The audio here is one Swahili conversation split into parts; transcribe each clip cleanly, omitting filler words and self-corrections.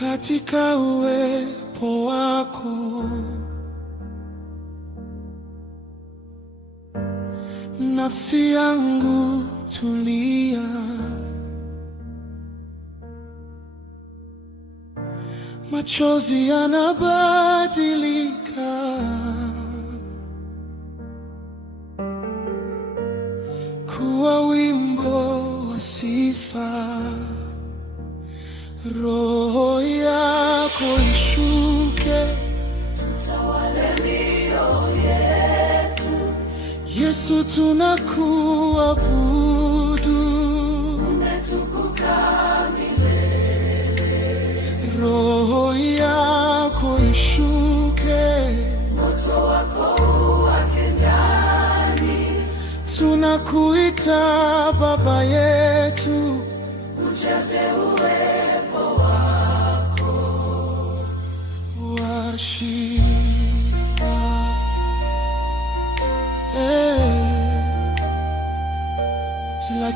katika uwepo wako. Nafsi yangu tulia, machozi yanabadilika kuwa wimbo wa sifa. Roho yako ishuke, tutawale mioyo yetu. Yesu tunakuabudu, umetukuka milele. Roho yako ishuke, moto wako uwake ndani. Tunakuita Baba yetu, ujaze uwepo wako. Worship,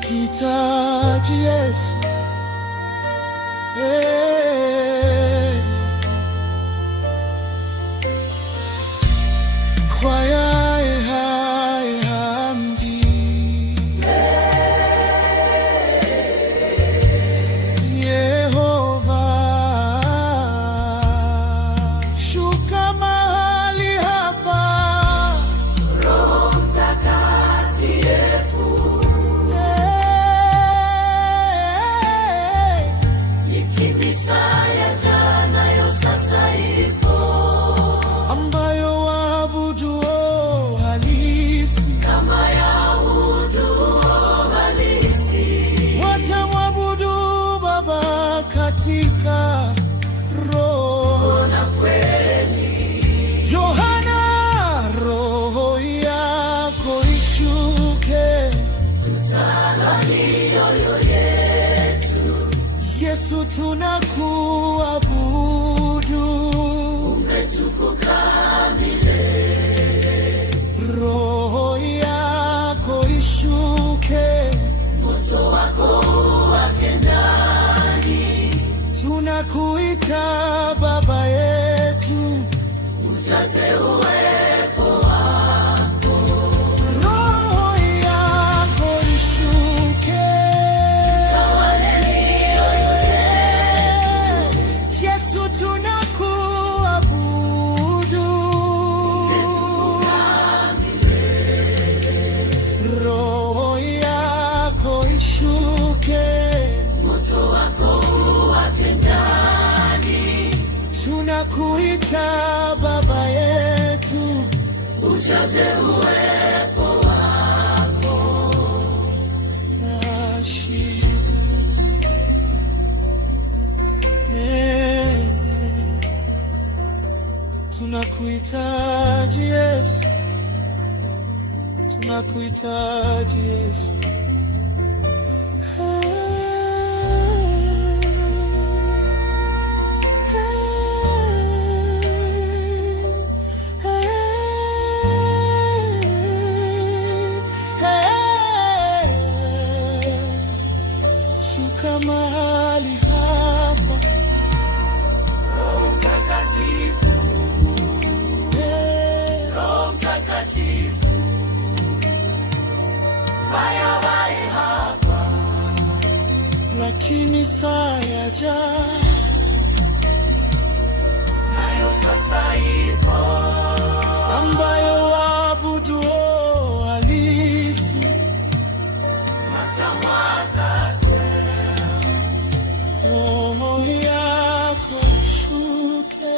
tunakihitaji Yesu. Kwaya hai hamdi, Yehova shuka mahali hapa. Roho Mtakatifu, nikibisa ya jana yo sasa ipo, ambayo waabuduo halisi kama yaabuduo halisi watamwabudu Baba katika roho na kweli. Yohana, roho yako ishuke, tutala mioyo yetu. Yesu tunakuabudu, umetukuka milele. Roho yako ishuke, moto wako uwake ndani. Tunakuita Baba yetu, ujaze uwepo wako. Roho yako ishuke, tutawale mioyo yetu. Yesu tunakuabudu, umetukuka milele. Roho yako ishuke, moto wako uwake ndani. Tunakuita Baba yetu, ujaze uwepo wako. Tunakuhitaji Yesu, tunakuhitaji Yesu. Shuka mahali hapa. Roho Mtakatifu, Roho Mtakatifu, wai hapa. Lakini saa yaja, nayo sasa ipo, ambayo waabuduo halisi watamwaga. Roho yako ishuke,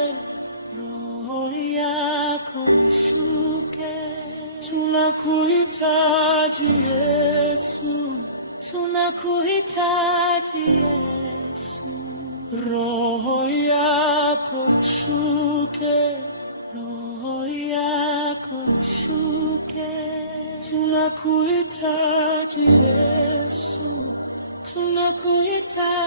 roho yako ishuke. Tunakuhitaji Yesu, tunakuhitaji Yesu. Roho yako ishuke, roho yako ishuke. Tunakuhitaji Yesu, tunakuhitaji